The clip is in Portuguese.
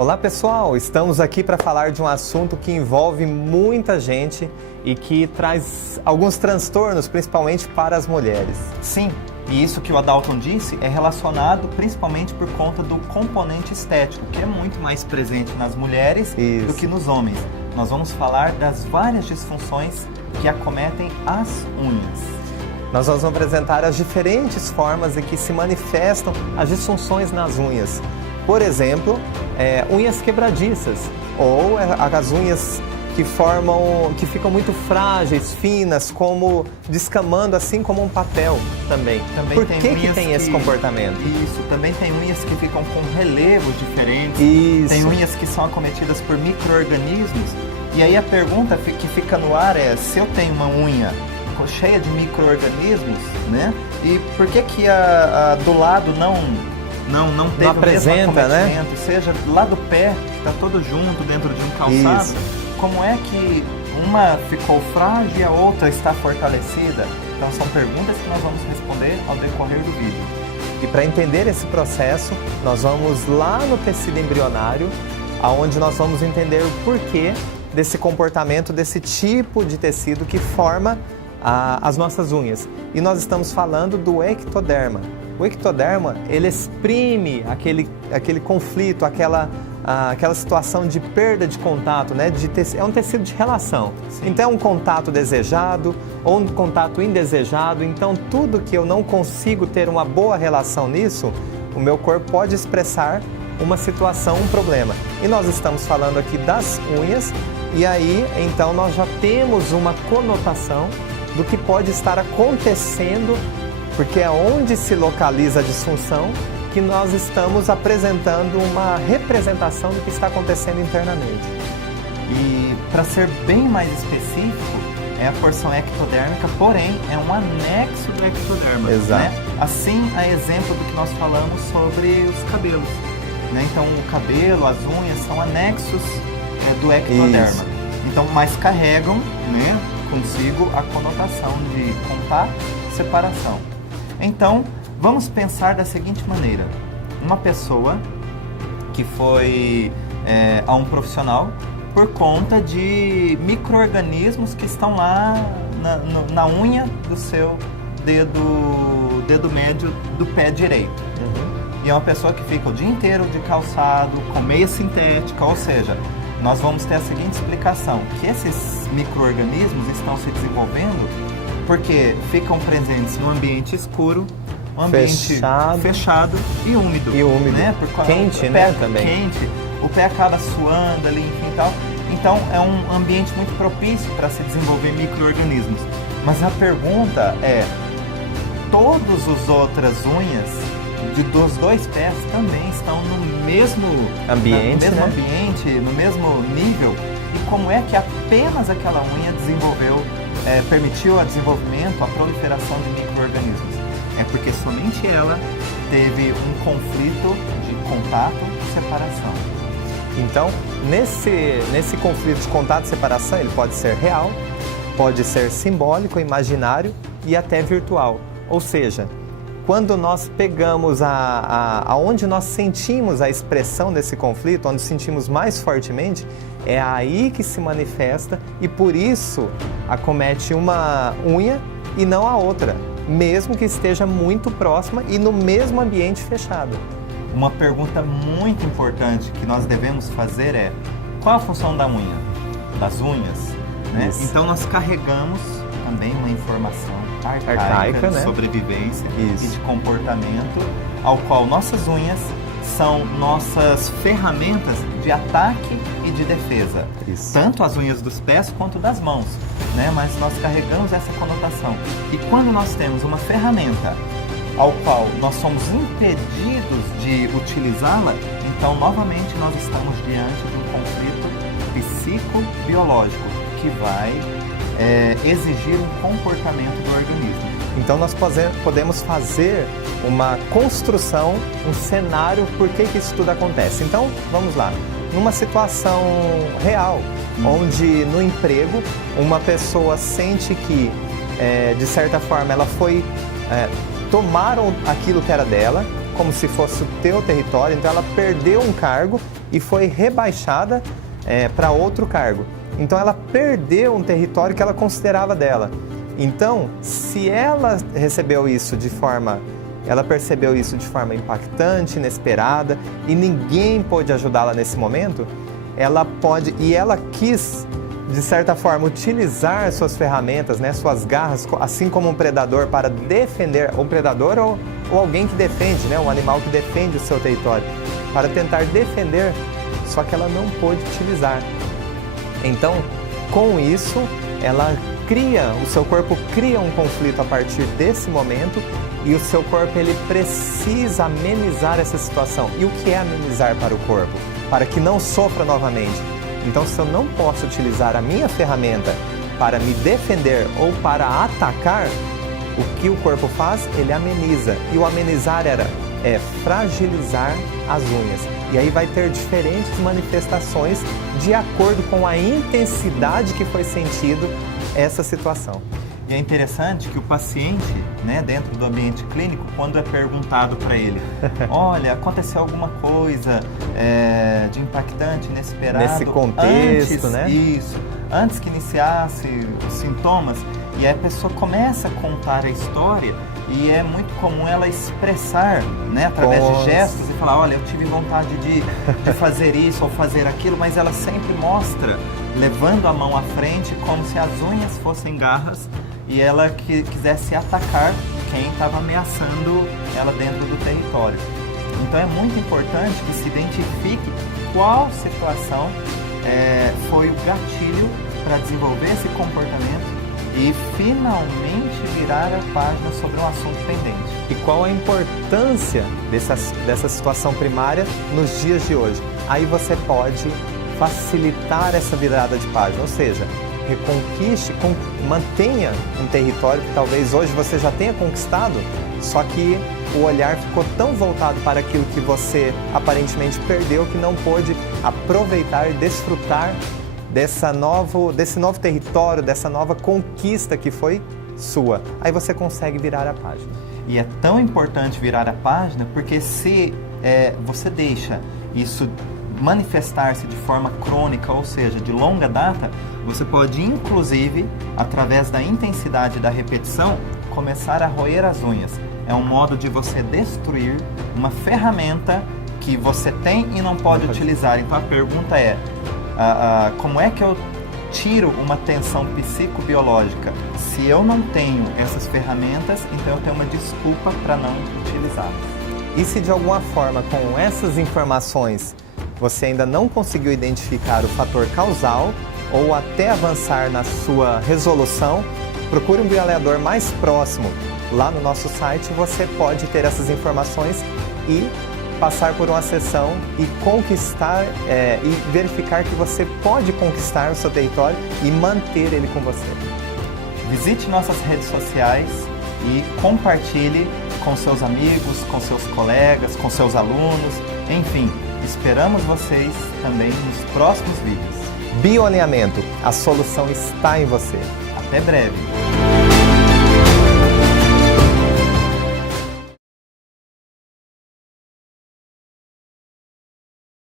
Olá pessoal, estamos aqui para falar de um assunto que envolve muita gente e que traz alguns transtornos, principalmente para as mulheres. Sim, e isso que o Adalton disse é relacionado principalmente por conta do componente estético, que é muito mais presente nas mulheres do que nos homens. Nós vamos falar das várias disfunções que acometem as unhas. Nós vamos apresentar as diferentes formas em que se manifestam as disfunções nas unhas. Por exemplo, unhas quebradiças ou as unhas que ficam muito frágeis, finas, como descamando, assim como um papel também. Por que tem esse comportamento? Isso, também tem unhas que ficam com relevos diferentes. Isso. Tem unhas que são acometidas por micro-organismos. E aí a pergunta que fica no ar é, se eu tenho uma unha cheia de micro-organismos, né? E por que a do lado não teve o mesmo acometimento, seja lá do pé, que está todo junto dentro de um calçado? Isso. Como é que uma ficou frágil e a outra está fortalecida? Então são perguntas que nós vamos responder ao decorrer do vídeo. E para entender esse processo, nós vamos lá no tecido embrionário, aonde nós vamos entender o porquê desse comportamento, desse tipo de tecido que forma as nossas unhas. E nós estamos falando do ectoderma. O ectoderma, ele exprime aquele conflito, aquela situação de perda de contato, né? É um tecido de relação. Sim. Então é um contato desejado ou um contato indesejado. Então tudo que eu não consigo ter uma boa relação nisso, o meu corpo pode expressar uma situação, um problema. E nós estamos falando aqui das unhas, e aí então nós já temos uma conotação do que pode estar acontecendo, porque é onde se localiza a disfunção que nós estamos apresentando uma representação do que está acontecendo internamente. E para ser bem mais específico, é a porção ectodérmica, porém é um anexo do ectoderma. Exato. Né? Assim, a exemplo do que nós falamos sobre os cabelos. Né? Então o cabelo, as unhas são anexos do ectoderma. Isso. Então, mas carregam, né, consigo a conotação de contato e separação. Então, vamos pensar da seguinte maneira. Uma pessoa que foi a um profissional por conta de micro-organismos que estão lá na unha do seu dedo médio do pé direito. E é uma pessoa que fica o dia inteiro de calçado, com meia sintética, ou seja, nós vamos ter a seguinte explicação, que esses micro-organismos estão se desenvolvendo porque ficam presentes no ambiente escuro, um ambiente fechado e úmido. Né? Quente, né? Também. Quente, o pé acaba suando ali, enfim, tal. Então é um ambiente muito propício para se desenvolver micro-organismos. Mas a pergunta é, todas as outras unhas dos dois pés também estão no mesmo ambiente, no mesmo nível, e como é que apenas aquela unha permitiu o desenvolvimento, a proliferação de micro-organismos? É porque somente ela teve um conflito de contato e separação. Então, nesse conflito de contato e separação, ele pode ser real, pode ser simbólico, imaginário e até virtual. Ou seja, quando nós pegamos aonde nós sentimos a expressão desse conflito, onde sentimos mais fortemente, é aí que se manifesta e por isso acomete uma unha e não a outra, mesmo que esteja muito próxima e no mesmo ambiente fechado. Uma pergunta muito importante que nós devemos fazer é, qual a função da unha? Das unhas? Né? Então nós carregamos também uma informação arcaica de sobrevivência e de comportamento, ao qual nossas unhas são nossas ferramentas de ataque e de defesa. Tanto as unhas dos pés quanto das mãos, né? Mas nós carregamos essa conotação. E quando nós temos uma ferramenta ao qual nós somos impedidos de utilizá-la, então novamente nós estamos diante de um conflito psicobiológico que vai exigir um comportamento do organismo. Então nós podemos fazer uma construção, um cenário por que isso tudo acontece. Então, vamos lá. Numa situação real, onde no emprego uma pessoa sente que, de certa forma, ela foi... tomaram aquilo que era dela, como se fosse o teu território, então ela perdeu um cargo e foi rebaixada para outro cargo. Então ela perdeu um território que ela considerava dela. Então, se ela percebeu isso de forma impactante, inesperada, e ninguém pôde ajudá-la nesse momento, ela quis, de certa forma, utilizar suas ferramentas, né, suas garras, assim como um predador, para defender, um predador ou alguém que defende, né, um animal que defende o seu território, para tentar defender, só que ela não pôde utilizar. Então, com isso, o seu corpo cria um conflito a partir desse momento, e o seu corpo ele precisa amenizar essa situação. E o que é amenizar para o corpo? Para que não sofra novamente. Então, se eu não posso utilizar a minha ferramenta para me defender ou para atacar, o que o corpo faz? Ele ameniza. E o amenizar é fragilizar as unhas. E aí vai ter diferentes manifestações de acordo com a intensidade que foi sentido essa situação. E é interessante que o paciente, né, dentro do ambiente clínico, quando é perguntado para ele, olha, aconteceu alguma coisa de impactante, inesperado, nesse contexto, antes, né? Isso, antes que iniciasse os sintomas, e a pessoa começa a contar a história, e é muito comum ela expressar, né, através de gestos e falar, olha, eu tive vontade de fazer isso ou fazer aquilo, mas ela sempre mostra, levando a mão à frente, como se as unhas fossem garras e ela quisesse atacar quem estava ameaçando ela dentro do território. Então é muito importante que se identifique qual situação foi o gatilho para desenvolver esse comportamento e finalmente virar a página sobre um assunto pendente. E qual a importância dessa situação primária nos dias de hoje? Aí você pode facilitar essa virada de página, ou seja, reconquiste, mantenha um território que talvez hoje você já tenha conquistado, só que o olhar ficou tão voltado para aquilo que você aparentemente perdeu que não pôde aproveitar e desfrutar desse novo território, dessa nova conquista que foi sua. Aí você consegue virar a página. E é tão importante virar a página porque se você deixa isso manifestar-se de forma crônica, ou seja, de longa data, você pode inclusive, através da intensidade da repetição, começar a roer as unhas. É um modo de você destruir uma ferramenta que você tem e não pode utilizar. Então a pergunta é, como é que eu tiro uma tensão psicobiológica? Se eu não tenho essas ferramentas, então eu tenho uma desculpa para não utilizá-las. E se de alguma forma, com essas informações, você ainda não conseguiu identificar o fator causal ou até avançar na sua resolução, procure um bioavaliador mais próximo. Lá no nosso site você pode ter essas informações e passar por uma sessão e conquistar e verificar que você pode conquistar o seu território e manter ele com você. Visite nossas redes sociais e compartilhe com seus amigos, com seus colegas, com seus alunos, enfim, esperamos vocês também nos próximos vídeos. Bioalinhamento, a solução está em você. Até breve!